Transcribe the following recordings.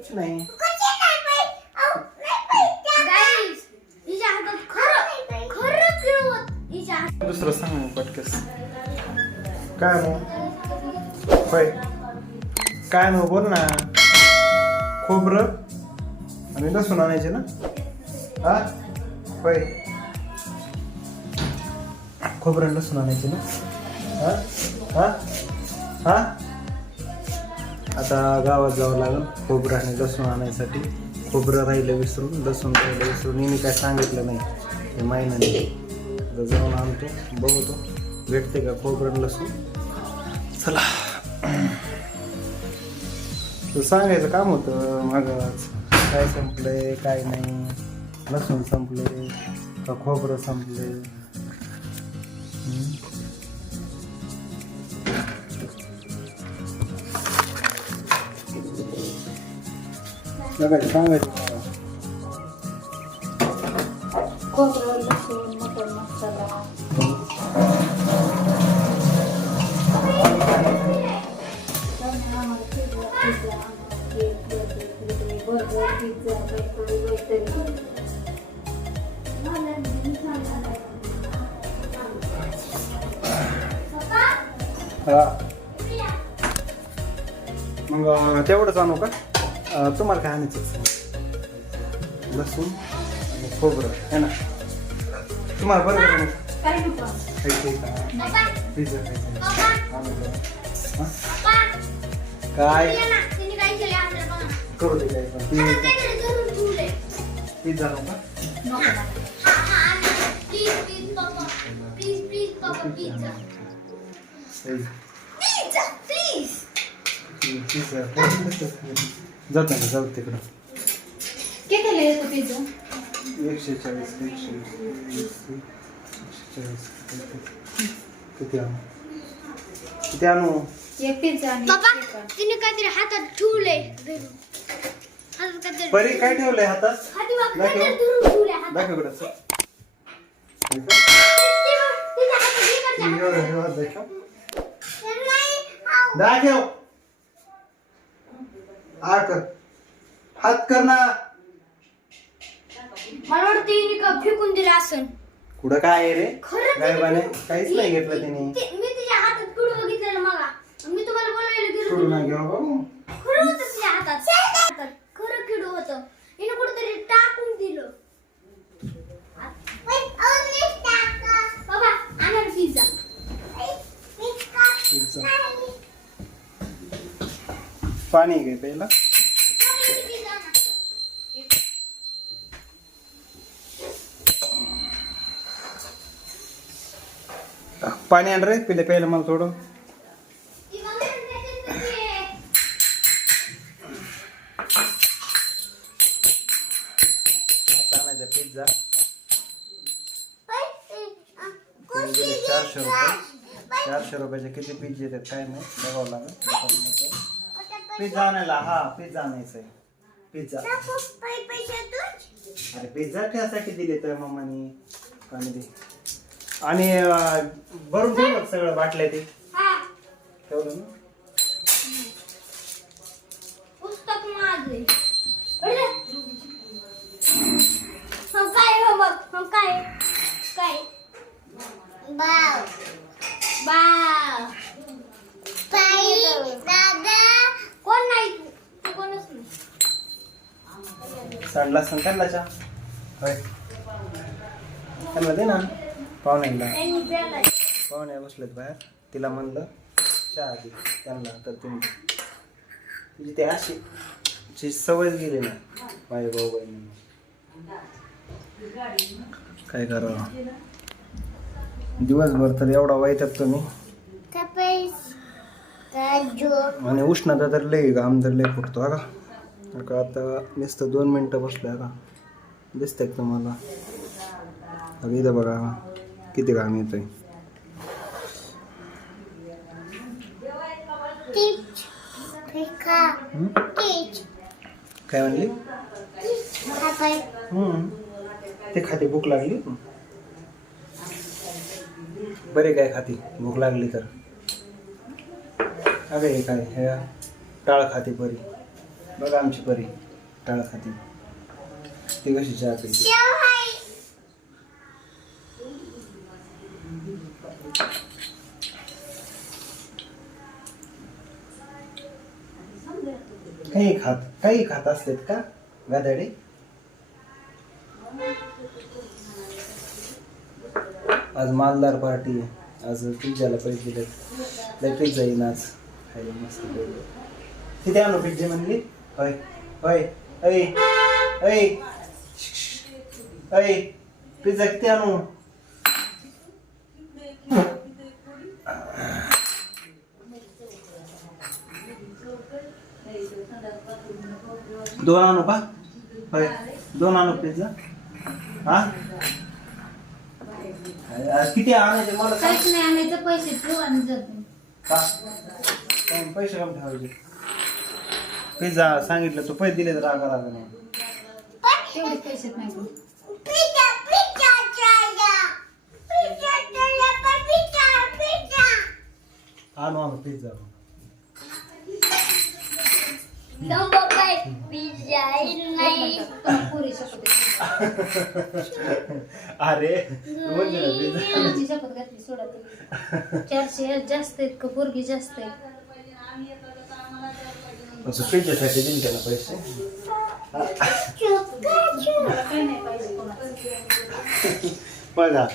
कुछ नाही. दुसरं सांग मग पटकस काय मग? होय. काय मग बोल ना. खोबरं आणि लसूण आणायचे ना? हा? होय. खोबरं लसूण आणायचे ना? हा? हा? हा? आता गावात जावं लागेल. खोबरं आणि लसूण आणायसाठी. खोबरं राहिलं विसरून लसूण राहिलं विसरून. मी काय सांगितलं नाही. हे महिन्याने. आता जाऊन आणतो बघतो. भेटते का खोबरं लसूण? चला. तू सांगायचं काम होतं मागच काय संपलंय काय नाही. लसूण संपले का खोबरं संपले हम्म. बघायचं सांगायचं मला. खोबरं लसूण मटण मसाला बर्गर पिझ्झा हा मग अं, तेवढंच आणू का अं, तुम्हाला काय आणायचं लसूण आणि खोबरं है ना तुम्हाला आहे ना? काय? हा? करू दे काय पिझ्झा पिझ्झा जातो ना जाऊ तिकडं. कितीला येतो पिझ्झा एकशे चाळीस एकशे चाळीस किती आणू? किती आणू? एक पिझ्झा आणि बाबा एक चिकन. तिने काहीतरी हातात ठेवले हातात काहीतरी परी काय ठेवलंय हातात? हाती बघ, दाखव. काहीतरी हातात. इकडं हातात हे. दाखव. कर. हात कर ना. मला वाटतं हिने का फेकून दिलं असन. कुठं काय आहे रे? खरं गायबाने? काहीच नाही घेतलं तिने. मी तिच्या हातात कुडू बघितलेलं मगा? मी तुम्हाला बोलायला सोडू गेलो ना घेऊ बाबू खरं होतं तिच्या हातात हातात. खरं किडू होतं हिने कुठेतरी टाकून दिलं बाबा आणा पिझ्झा पिझ्झा. पाणी घे पहिला पाणी आण रे पिले पहिलं मला थोडं. पिझ्झा चारशे रुपये. चारशे रुपयाचे किती पिझ्झे येतात काय नाही बघावं लागेल. पिझ्झा आणायला. हा पिझ्झा आणायचा आहे पिझ्झा अरे पिझ्झा त्यासाठी दिले तर मम्मानी? पाणी दे. आणि अं, भरून ठेवलं सगळं बाटल्या ते. ठेवलं ना पुस्तक माझे अरे. हो काय हो बघ हो काय काय बाव बाव ताई दादा कोण नाही तू कोणच नाही सांडला संकायला चा? होय. त्यांना दे ना पाहुण्यांना पाहुण्या बसलेत बाहेर. तिला म्हणलं चहा दे त्यांना तर तुम्ही. म्हणजे ते अशी ची सवय गेली ना माझ्या भाऊ बहिणी काय करावं? दिवसभर तर एवढा वाईटात तुम्ही आणि उष्णता तर लय घाम तर लय फुटतो हा का? का आता नुसतं दोन मिनटं बसलं का दिसतंय का तुम्हाला? अगं इथं बघा. किती घाम येतोय. टिप्स फिका हं? टीच काय म्हणली. ते खाते भूक लागली? बरे काय खाती? भूक लागली तर. अगं हे काय? हे टाळ खाते बरी बघा आमची परी टाळ खाती ती कशी चहा पिते? काही खात काही खात असतात का गादाडे? आज मालदार पार्टी आहे. आज पिझ्झाला पैसे दिलेत. लय पिझ्झा येईन आज. खायला मस्त तिथे किती आणू पिझ्झा म्हणली? होय होय ऐ ऐ ऐ पिझ्झा किती आणू दोन आणू का होय दोन आणू पिझ्झा हा किती आणायचे मला काहीच नाही आणायचं पैसे ठेवू आणि जातो का पैसे कम ठेवायचे पिझ्झा सांगितलं तू पैसे दिले तर रागा रागा नाही तेवढे पैसे नाही गं. पिझ्झा आणू आणू पुरी शपथ घेतली. अरे तू म्हणली ना पिझ्झा. कोणाची शपथ घातली सोडा तुम्ही चारशे जास्त आहेत का? पोरगी जास्त आहे. असं पिझ्झासाठी दिले त्याला पैसे नाही बघा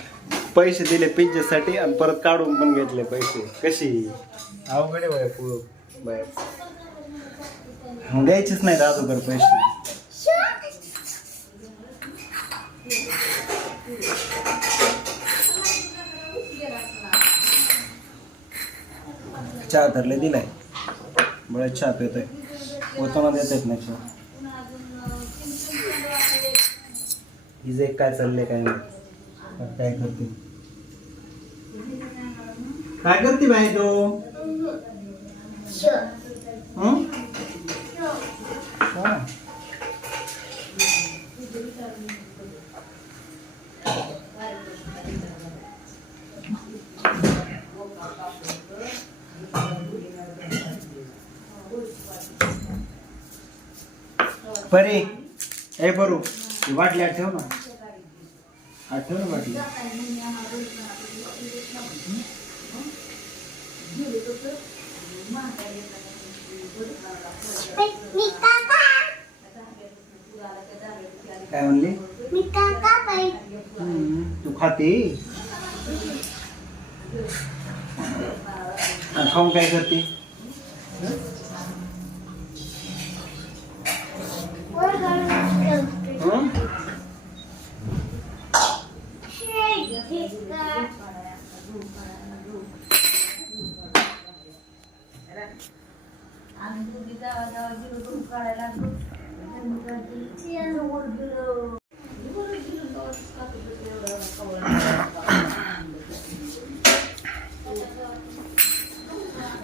पैसे दिले पिझ्झासाठी आणि परत काढून पण घेतले पैसे. कशी? अवघड आहे बाय बाय. द्यायचेच नाहीत अगोदर पैसे. चहा धरले दिलाय. बळ्यात चहा पितोय होताना देत येत नाही हिजे काय चाललंय काय नाही। काय करते? काय करते बाई तो? हं? परी. ए बरू ही बाटली ठेव ना. आत ठेव ना वाटली काय म्हणली? तू खाते? खाऊन काय करते?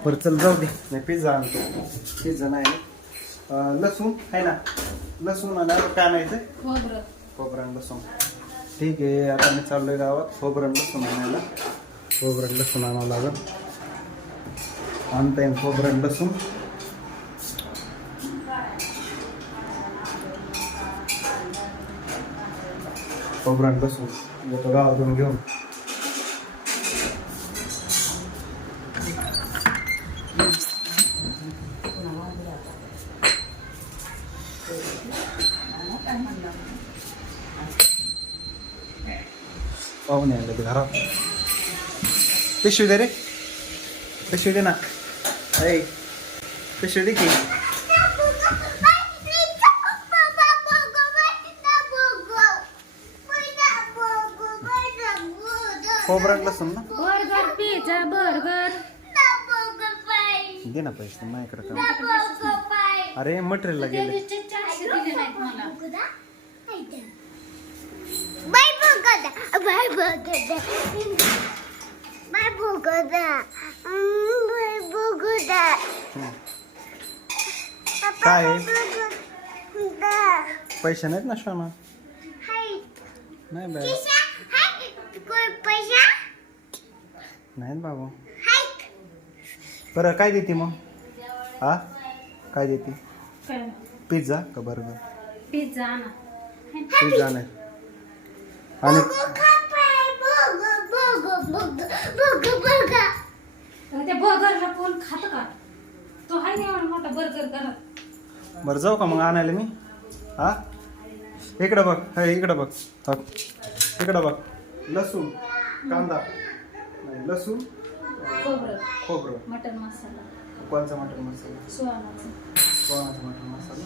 बरं चल जाऊ दे. नाही पिझ्झा आणतो. पिझ्झा नाही लसूण आहे ना? लसूण आणि काय आणायचं खोबरं. लसूण. ठीक आहे आता मी चाललोय गावात. खोबरं लसूण आणायला. खोबरं लसूण आणावं लागेल. आणता येईल खोबरं लसूण. खोबरं लसूण येतो गावातून घेऊन पाहुणे आले ते घरात पिशवी दे रे पिशवी दे ना ऐ पिशवी दे की खोबरं लसूण ना? Burger pizza burger. दे ना पैसे माझ्याकडे का अरे मटेरियलला गेले. काय? पैसे नाहीत ना शोना हाय. नाही बाय. नाहीत बाबू. हाय बरं काय देते मग? हा? काय देते? पिझ्झा का बर्गर? पिझ्झा पिझ्झा नाही. आणि त्या बर्गरला कोण खात का? तो आहे नाही एवढा मोठा बर्गर करत बरं जाऊ का मग आणायला मी? हा? इकडं बघ हे इकडं बघ. हा. इकडं बघ. लसूण कांदा. नाही लसूण खोबरं. खोबरं. मटन मसाला. कोणचा मटन मसाला? सुहानाचं. मटन मसाला.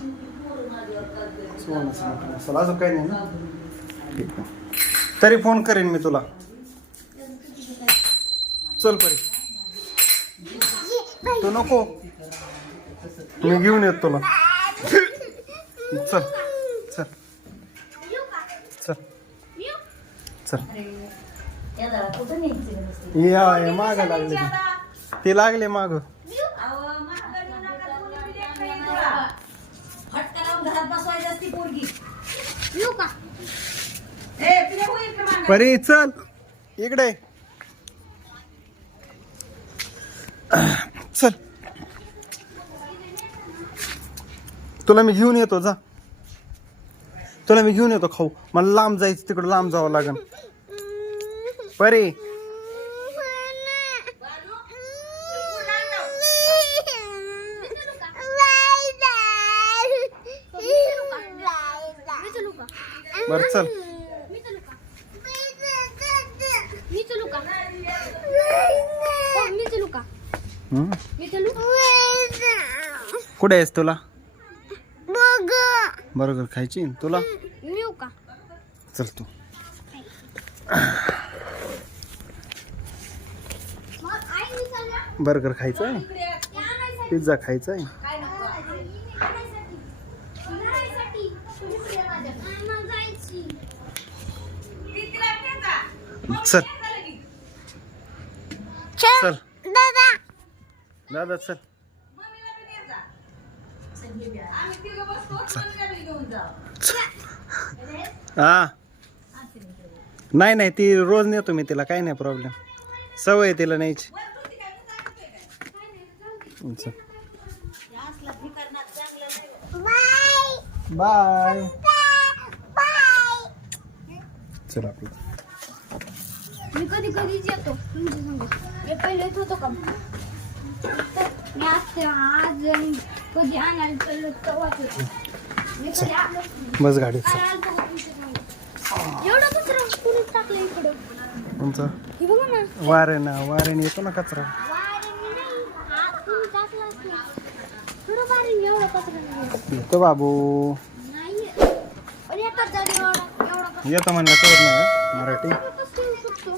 सोनाचा मटन मसाला. अजून काही नाही ना? ठीक आहे तरी फोन करेन मी तुला. चल परी. तू नको. मी घेऊन येतो तुला. चल चल न्यायचं या माग लागले ते. ते लागले माग. फटका लावून घरात बसवायची असती पोरगी. येऊ का? ए तुला होईल इकडे मागं. परी चल. इकडे. चल. तुला मी घेऊन येतो जा. तुला मी घेऊन येतो खाऊ. मला लांब जायचं तिकडं लांब जावं लागेल परी. बरं चल. कुठे आहेस तुला? बरोबर खायची तुला? चल तू मग आई मी चालला बर्गर खायचं आहे पिझ्झा खायचा आहे. चल. चल. दादा. चल. हा. नाही नाही ती रोज नेतो मी तिला काही नाही प्रॉब्लेम सवय तिला न्यायची. चल. बाय. चल आपलं. मी कधी कधीच येतो. तुमच्या संग. मी पहिले येत होतो का? मी आज आज कधी आणायला तेव्हाच मी कधी आलो बस गाडीत चल. तुमच्या संग? एवढं कचरा टाकलं इकडं? तुमचं हे बघा ना. वारे ना वाऱ्याने येतो ना कचरा वाऱ्याने नाही हात कुणी टाकला असेल खरं वाऱ्याने एवढा कचरा येतो बाबू. नाही पण एकाच जागी एवढा एवढा कचरा येतो म्हणलं कळत नाही मराठी. शकतो?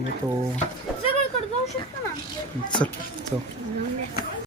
येतो. सगळीकडे जाऊ शकतो ना. चल चल.